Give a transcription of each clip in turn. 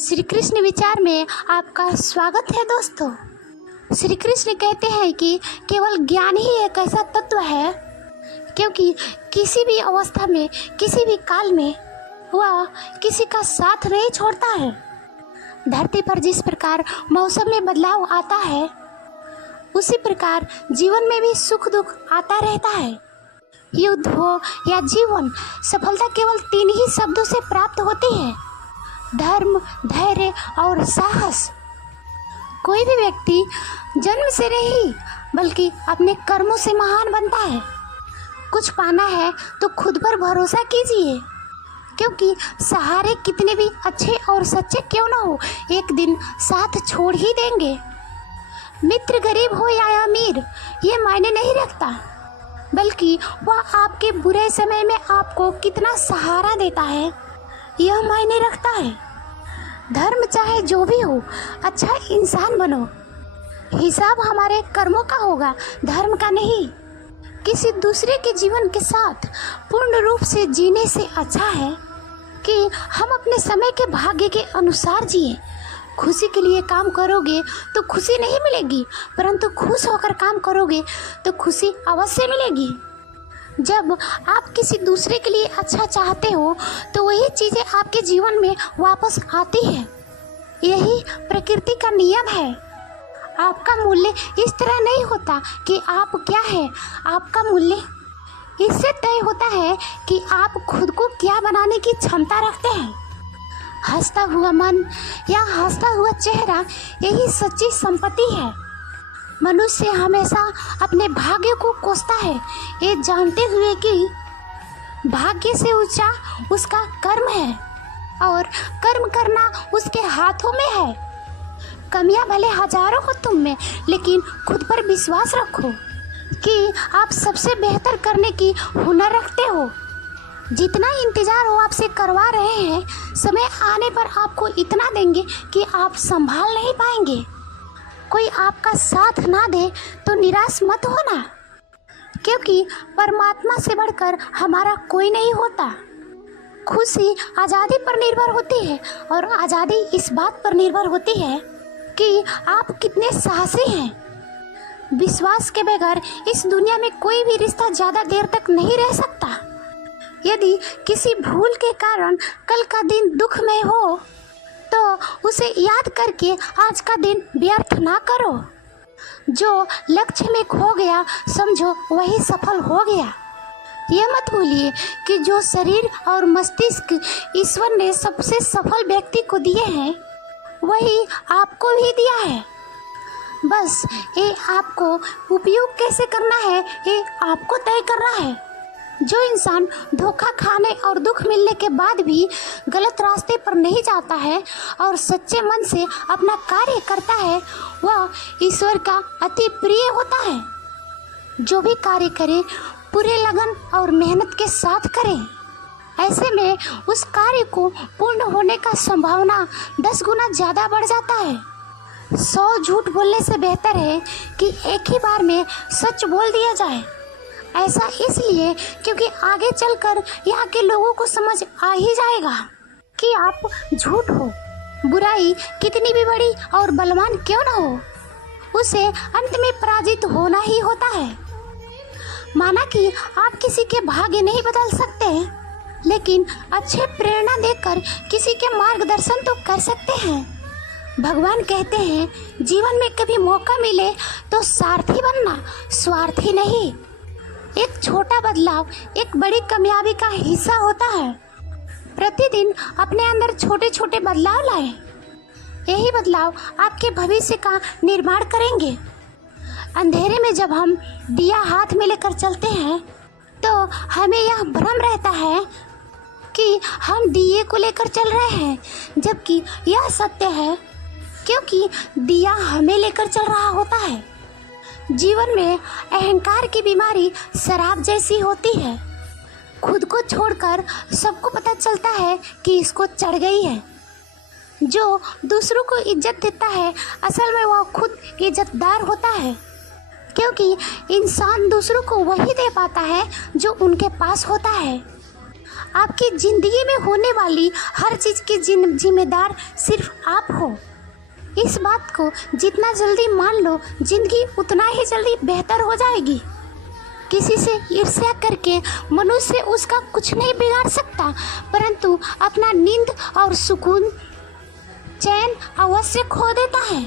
श्री कृष्ण विचार में आपका स्वागत है दोस्तों। श्री कृष्ण कहते हैं कि केवल ज्ञान ही एक ऐसा तत्व है क्योंकि किसी भी अवस्था में किसी भी काल में वह किसी का साथ नहीं छोड़ता है। धरती पर जिस प्रकार मौसम में बदलाव आता है उसी प्रकार जीवन में भी सुख दुख आता रहता है। युद्ध हो या जीवन, सफलता केवल 3 ही शब्दों से प्राप्त होती है: धर्म, धैर्य और साहस। कोई भी व्यक्ति जन्म से नहीं बल्कि अपने कर्मों से महान बनता है। कुछ पाना है तो खुद पर भरोसा कीजिए क्योंकि सहारे कितने भी अच्छे और सच्चे क्यों ना हो एक दिन साथ छोड़ ही देंगे। मित्र गरीब हो या अमीर ये मायने नहीं रखता, बल्कि वह आपके बुरे समय में आपको कितना सहारा देता है यह मायने रखता है। धर्म चाहे जो भी हो, अच्छा इंसान बनो। हिसाब हमारे कर्मों का होगा, धर्म का नहीं। किसी दूसरे के जीवन के साथ पूर्ण रूप से जीने से अच्छा है कि हम अपने समय के भाग्य के अनुसार जिए। खुशी के लिए काम करोगे तो खुशी नहीं मिलेगी, परंतु खुश होकर काम करोगे तो खुशी अवश्य मिलेगी। जब आप किसी दूसरे के लिए अच्छा चाहते हो तो वही चीज़ें आपके जीवन में वापस आती हैं। यही प्रकृति का नियम है। आपका मूल्य इस तरह नहीं होता कि आप क्या है, आपका मूल्य इससे तय होता है कि आप खुद को क्या बनाने की क्षमता रखते हैं। हंसता हुआ मन या हंसता हुआ चेहरा यही सच्ची संपत्ति है। मनुष्य हमेशा अपने भाग्य को कोसता है, ये जानते हुए कि भाग्य से ऊंचा उसका कर्म है और कर्म करना उसके हाथों में है। कमियां भले हजारों हो तुम में, लेकिन खुद पर विश्वास रखो कि आप सबसे बेहतर करने की हुनर रखते हो। जितना इंतजार वो आपसे करवा रहे हैं, समय आने पर आपको इतना देंगे कि आप संभाल नहीं पाएंगे। कोई आपका साथ ना दे तो निराश मत होना, क्योंकि परमात्मा से बढ़कर हमारा कोई नहीं होता। खुशी आज़ादी पर निर्भर होती है और आज़ादी इस बात पर निर्भर होती है कि आप कितने साहसी हैं। विश्वास के बगैर इस दुनिया में कोई भी रिश्ता ज़्यादा देर तक नहीं रह सकता। यदि किसी भूल के कारण कल का दिन दुखमय हो तो उसे याद करके आज का दिन व्यर्थ ना करो। जो लक्ष्य में खो गया समझो वही सफल हो गया। ये मत भूलिए कि जो शरीर और मस्तिष्क ईश्वर ने सबसे सफल व्यक्ति को दिए हैं वही आपको भी दिया है। बस ये आपको उपयोग कैसे करना है ये आपको तय करना है। जो इंसान धोखा खाने और दुख मिलने के बाद भी गलत रास्ते पर नहीं जाता है और सच्चे मन से अपना कार्य करता है वह ईश्वर का अति प्रिय होता है। जो भी कार्य करे पूरे लगन और मेहनत के साथ करें। ऐसे में उस कार्य को पूर्ण होने का संभावना 10 गुना ज़्यादा बढ़ जाता है। 100 झूठ बोलने से बेहतर है कि एक ही बार में सच बोल दिया जाए। ऐसा इसलिए क्योंकि आगे चलकर यहाँ के लोगों को समझ आ ही जाएगा कि आप झूठ हो। बुराई कितनी भी बड़ी और बलवान क्यों ना हो, उसे अंत में पराजित होना ही होता है। माना कि आप किसी के भाग्य नहीं बदल सकते, लेकिन अच्छे प्रेरणा देकर किसी के मार्गदर्शन तो कर सकते हैं। भगवान कहते हैं जीवन में कभी मौका मिले तो सारथी बनना, स्वार्थी नहीं। एक छोटा बदलाव एक बड़ी कामयाबी का हिस्सा होता है। प्रतिदिन अपने अंदर छोटे छोटे बदलाव लाएं। यही बदलाव आपके भविष्य का निर्माण करेंगे। अंधेरे में जब हम दिया हाथ में लेकर चलते हैं तो हमें यह भ्रम रहता है कि हम दिए को लेकर चल रहे हैं, जबकि यह सत्य है क्योंकि दिया हमें लेकर चल रहा होता है। जीवन में अहंकार की बीमारी शराब जैसी होती है। खुद को छोड़कर सबको पता चलता है कि इसको चढ़ गई है। जो दूसरों को इज्जत देता है असल में वह खुद इज्जतदार होता है, क्योंकि इंसान दूसरों को वही दे पाता है जो उनके पास होता है। आपकी ज़िंदगी में होने वाली हर चीज़ की जिम्मेदार सिर्फ आप हो। इस बात को जितना जल्दी मान लो, ज़िंदगी उतना ही जल्दी बेहतर हो जाएगी। किसी से ईर्ष्या करके मनुष्य उसका कुछ नहीं बिगाड़ सकता, परंतु अपना नींद और सुकून, चैन अवश्य खो देता है।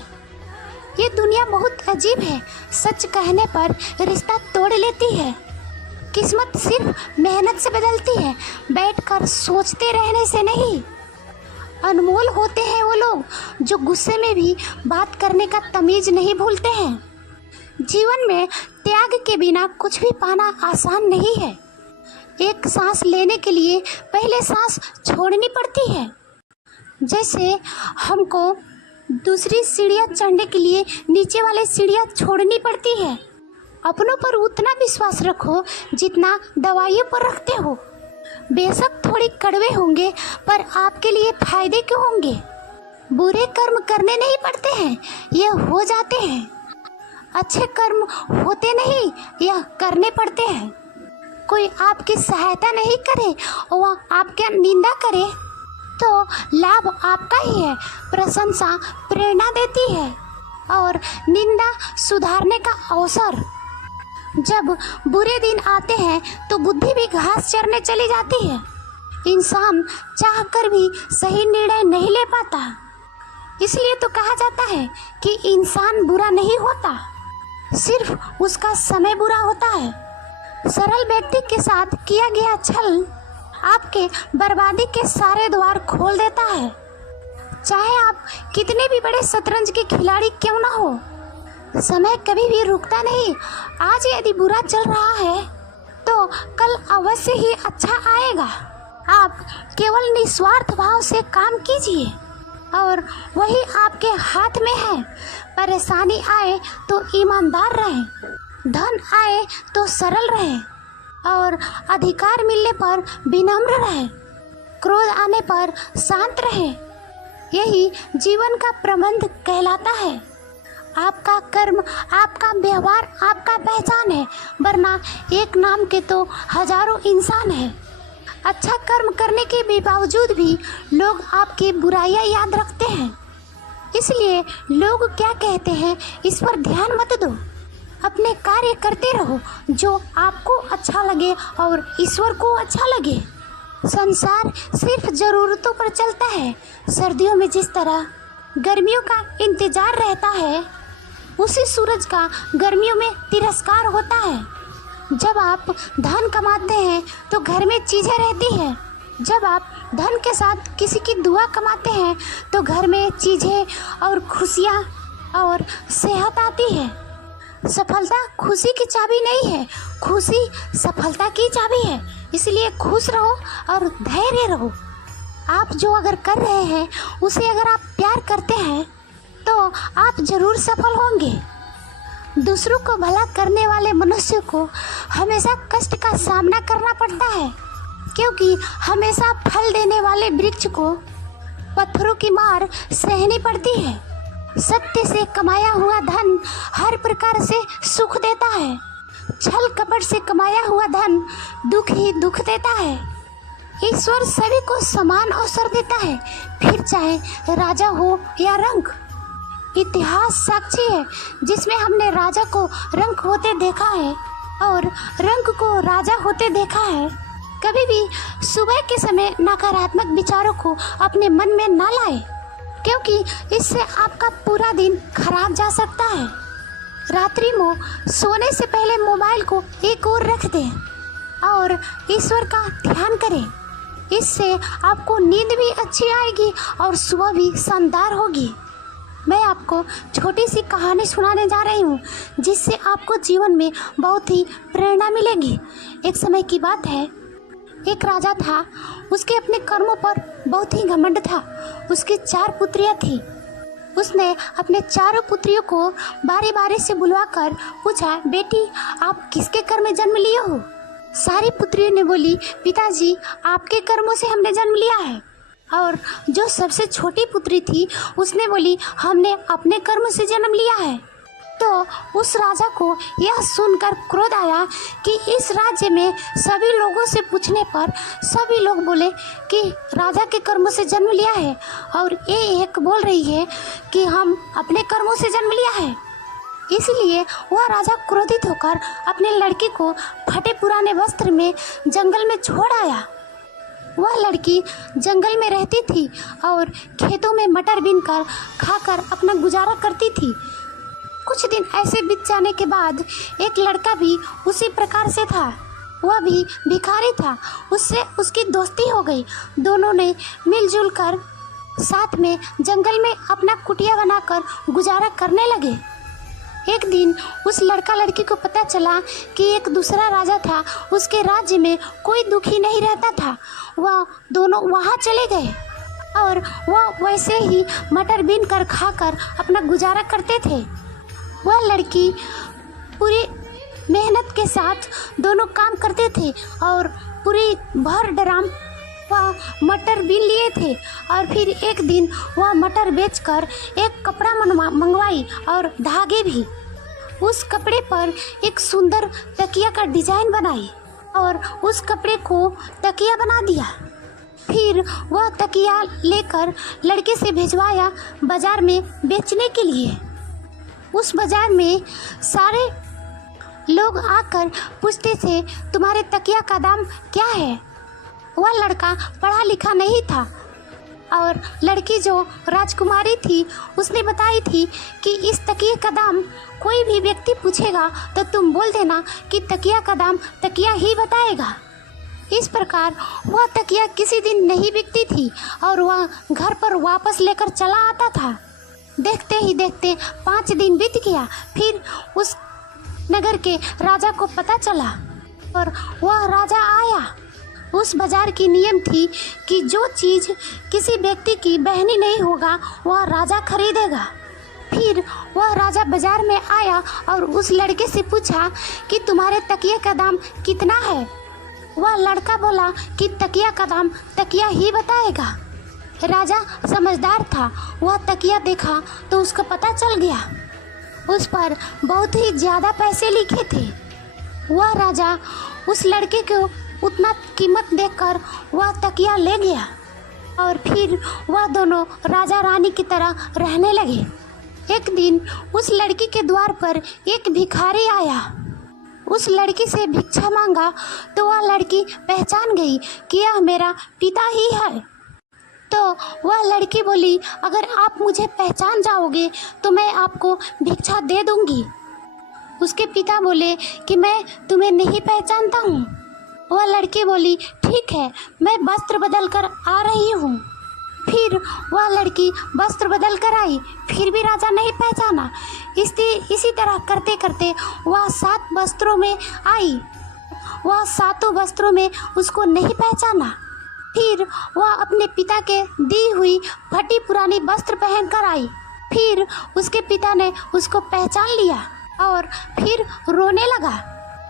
ये दुनिया बहुत अजीब है। सच कहने पर रिश्ता तोड़ लेती है। किस्मत सिर्फ मेहनत से बदलती है, बैठकर सोचते रहने से नहीं। अनमोल होते हैं वो लोग जो गुस्से में भी बात करने का तमीज़ नहीं भूलते हैं। जीवन में त्याग के बिना कुछ भी पाना आसान नहीं है। एक सांस लेने के लिए पहले सांस छोड़नी पड़ती है। जैसे हमको दूसरी सीढ़ियाँ चढ़ने के लिए नीचे वाले सीढ़ियाँ छोड़नी पड़ती है। अपनों पर उतना विश्वास रखो जितना दवाइयों पर रखते हो। बेशक थोड़ी कड़वे होंगे, पर आपके लिए फायदे क्यों होंगे। बुरे कर्म करने नहीं पड़ते हैं, ये हो जाते हैं। अच्छे कर्म होते नहीं, यह करने पड़ते हैं। कोई आपकी सहायता नहीं करे और वह आपकी निंदा करे तो लाभ आपका ही है। प्रशंसा प्रेरणा देती है और निंदा सुधारने का अवसर। जब बुरे दिन आते हैं तो बुद्धि भी घास चरने चली जाती है। इंसान चाहकर भी सही निर्णय नहीं ले पाता। इसलिए तो कहा जाता है कि इंसान बुरा नहीं होता, सिर्फ उसका समय बुरा होता है। सरल व्यक्ति के साथ किया गया छल आपके बर्बादी के सारे द्वार खोल देता है। चाहे आप कितने भी बड़े शतरंज के खिलाड़ी क्यों ना हो, समय कभी भी रुकता नहीं। आज यदि बुरा चल रहा है तो कल अवश्य ही अच्छा आएगा। आप केवल निस्वार्थ भाव से काम कीजिए और वही आपके हाथ में है। परेशानी आए तो ईमानदार रहें, धन आए तो सरल रहें और अधिकार मिलने पर विनम्र रहें, क्रोध आने पर शांत रहें। यही जीवन का प्रबंध कहलाता है। आपका कर्म, आपका व्यवहार आपका पहचान है, वरना एक नाम के तो हजारों इंसान हैं। अच्छा कर्म करने के भी बावजूद भी लोग आपकी बुराइयां याद रखते हैं। इसलिए लोग क्या कहते हैं इस पर ध्यान मत दो। अपने कार्य करते रहो जो आपको अच्छा लगे और ईश्वर को अच्छा लगे। संसार सिर्फ ज़रूरतों पर चलता है। सर्दियों में जिस तरह गर्मियों का इंतजार रहता है, उसी सूरज का गर्मियों में तिरस्कार होता है। जब आप धन कमाते हैं तो घर में चीज़ें रहती हैं। जब आप धन के साथ किसी की दुआ कमाते हैं तो घर में चीज़ें और खुशियाँ और सेहत आती है। सफलता खुशी की चाबी नहीं है, खुशी सफलता की चाबी है। इसलिए खुश रहो और धैर्य रहो। आप जो अगर कर रहे हैं उसे अगर आप प्यार करते हैं तो आप जरूर सफल होंगे। दूसरों को भला करने वाले मनुष्य को हमेशा कष्ट का सामना करना पड़ता है, क्योंकि हमेशा फल देने वाले वृक्ष को पत्थरों की मार सहनी पड़ती है। सत्य से कमाया हुआ धन हर प्रकार से सुख देता है। छल कपट से कमाया हुआ धन दुख ही दुख देता है। ईश्वर सभी को समान अवसर देता है, फिर चाहे राजा हो या रंक। इतिहास साक्षी है जिसमें हमने राजा को रंक होते देखा है और रंक को राजा होते देखा है। कभी भी सुबह के समय नकारात्मक विचारों को अपने मन में ना लाए, क्योंकि इससे आपका पूरा दिन खराब जा सकता है। रात्रि में सोने से पहले मोबाइल को एक ओर रख दें और ईश्वर का ध्यान करें। इससे आपको नींद भी अच्छी आएगी और सुबह भी शानदार होगी। मैं आपको छोटी सी कहानी सुनाने जा रही हूँ जिससे आपको जीवन में बहुत ही प्रेरणा मिलेगी। एक समय की बात है, एक राजा था। उसके अपने कर्मों पर बहुत ही घमंड था। उसकी 4 पुत्रियाँ थीं। उसने अपने चारों पुत्रियों को बारी बारी से बुलवाकर पूछा, बेटी आप किसके कर्म में जन्म लिए हो? सारी पुत्रियों ने बोली, पिताजी आपके कर्मों से हमने जन्म लिया है। और जो सबसे छोटी पुत्री थी उसने बोली, हमने अपने कर्म से जन्म लिया है। तो उस राजा को यह सुनकर क्रोध आया कि इस राज्य में सभी लोगों से पूछने पर सभी लोग बोले कि राजा के कर्मों से जन्म लिया है, और ये एक बोल रही है कि हम अपने कर्मों से जन्म लिया है। इसलिए वह राजा क्रोधित होकर अपने लड़की को फटे पुराने वस्त्र में जंगल में छोड़ आया। वह लड़की जंगल में रहती थी और खेतों में मटर बीनकर खाकर अपना गुजारा करती थी। कुछ दिन ऐसे बीत जाने के बाद एक लड़का भी उसी प्रकार से था। वह भी भिखारी था। उससे उसकी दोस्ती हो गई। दोनों ने मिलजुल कर साथ में जंगल में अपना कुटिया बनाकर गुजारा करने लगे। एक दिन उस लड़का लड़की को पता चला कि एक दूसरा राजा था, उसके राज्य में कोई दुखी नहीं रहता था। वह दोनों वहाँ चले गए और वह वैसे ही मटर बीन कर खाकर अपना गुजारा करते थे। वह लड़की पूरी मेहनत के साथ दोनों काम करते थे और पूरी भर ड्राम वह मटर बीन लिए थे। और फिर एक दिन वह मटर बेचकर एक कपड़ा मंगवाई और धागे भी। उस कपड़े पर एक सुंदर तकिया का डिजाइन बनाई और उस कपड़े को तकिया बना दिया। फिर वह तकिया लेकर लड़के से भिजवाया बाजार में बेचने के लिए। उस बाजार में सारे लोग आकर पूछते थे, तुम्हारे तकिया का दाम क्या है? वह लड़का पढ़ा लिखा नहीं था और लड़की जो राजकुमारी थी उसने बताई थी कि इस तकिए का दाम कोई भी व्यक्ति पूछेगा तो तुम बोल देना कि तकिया का दाम तकिया ही बताएगा। इस प्रकार वह तकिया किसी दिन नहीं बिकती थी और वह घर पर वापस लेकर चला आता था। देखते ही देखते 5 दिन बीत गया। फिर उस नगर के राजा को पता चला और वह राजा आया। उस बाजार की नियम थी कि जो चीज़ किसी व्यक्ति की बहनी नहीं होगा वह राजा खरीदेगा। फिर वह राजा बाजार में आया और उस लड़के से पूछा कि तुम्हारे तकिए का दाम कितना है? वह लड़का बोला कि तकिया का दाम तकिया ही बताएगा। राजा समझदार था। वह तकिया देखा तो उसको पता चल गया उस पर बहुत ही ज़्यादा पैसे लिखे थे। वह राजा उस लड़के को उतना कीमत देकर वह तकिया ले गया और फिर वह दोनों राजा रानी की तरह रहने लगे। एक दिन उस लड़की के द्वार पर एक भिखारी आया। उस लड़की से भिक्षा मांगा तो वह लड़की पहचान गई कि यह मेरा पिता ही है। तो वह लड़की बोली, अगर आप मुझे पहचान जाओगे तो मैं आपको भिक्षा दे दूंगी। उसके पिता बोले कि मैं तुम्हें नहीं पहचानता हूँ। वह लड़की बोली, ठीक है, मैं वस्त्र बदल कर आ रही हूँ। फिर वह लड़की वस्त्र बदल कर आई, फिर भी राजा नहीं पहचाना। इसी तरह करते करते वह 7 वस्त्रों में आई। वह 7 वस्त्रों में उसको नहीं पहचाना। फिर वह अपने पिता के दी हुई फटी पुरानी वस्त्र पहन कर आई। फिर उसके पिता ने उसको पहचान लिया और फिर रोने लगा।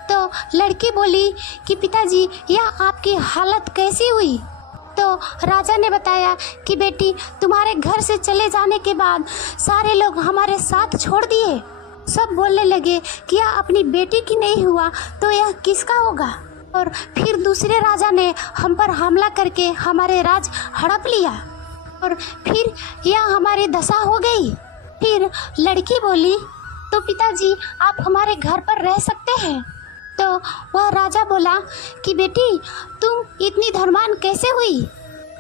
तो लड़की बोली कि पिताजी, यह आपकी हालत कैसी हुई? तो राजा ने बताया कि बेटी, तुम्हारे घर से चले जाने के बाद सारे लोग हमारे साथ छोड़ दिए। सब बोलने लगे कि यह अपनी बेटी की नहीं हुआ तो यह किसका होगा। और फिर दूसरे राजा ने हम पर हमला करके हमारे राज हड़प लिया और फिर यह हमारी दशा हो गई। फिर लड़की बोली, तो पिताजी, आप हमारे घर पर रह सकते हैं। तो वह राजा बोला कि बेटी, तुम इतनी धनवान कैसे हुई?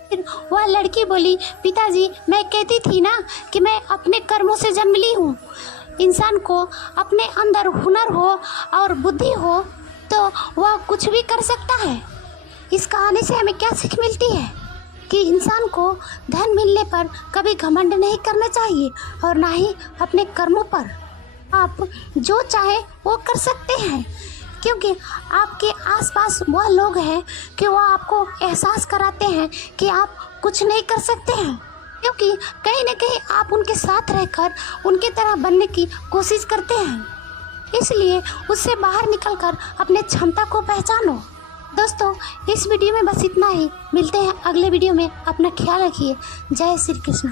फिर वह लड़की बोली, पिताजी, मैं कहती थी ना कि मैं अपने कर्मों से जन्म ली हूँ। इंसान को अपने अंदर हुनर हो और बुद्धि हो तो वह कुछ भी कर सकता है। इस कहानी से हमें क्या सीख मिलती है कि इंसान को धन मिलने पर कभी घमंड नहीं करना चाहिए और ना ही अपने कर्मों पर। आप जो चाहे वो कर सकते हैं, क्योंकि आपके आसपास वह लोग हैं कि वह आपको एहसास कराते हैं कि आप कुछ नहीं कर सकते हैं, क्योंकि कहीं ना कहीं आप उनके साथ रहकर उनकी तरह बनने की कोशिश करते हैं। इसलिए उससे बाहर निकलकर अपने क्षमता को पहचानो। दोस्तों, इस वीडियो में बस इतना ही। मिलते हैं अगले वीडियो में। अपना ख्याल रखिए। जय श्री कृष्ण।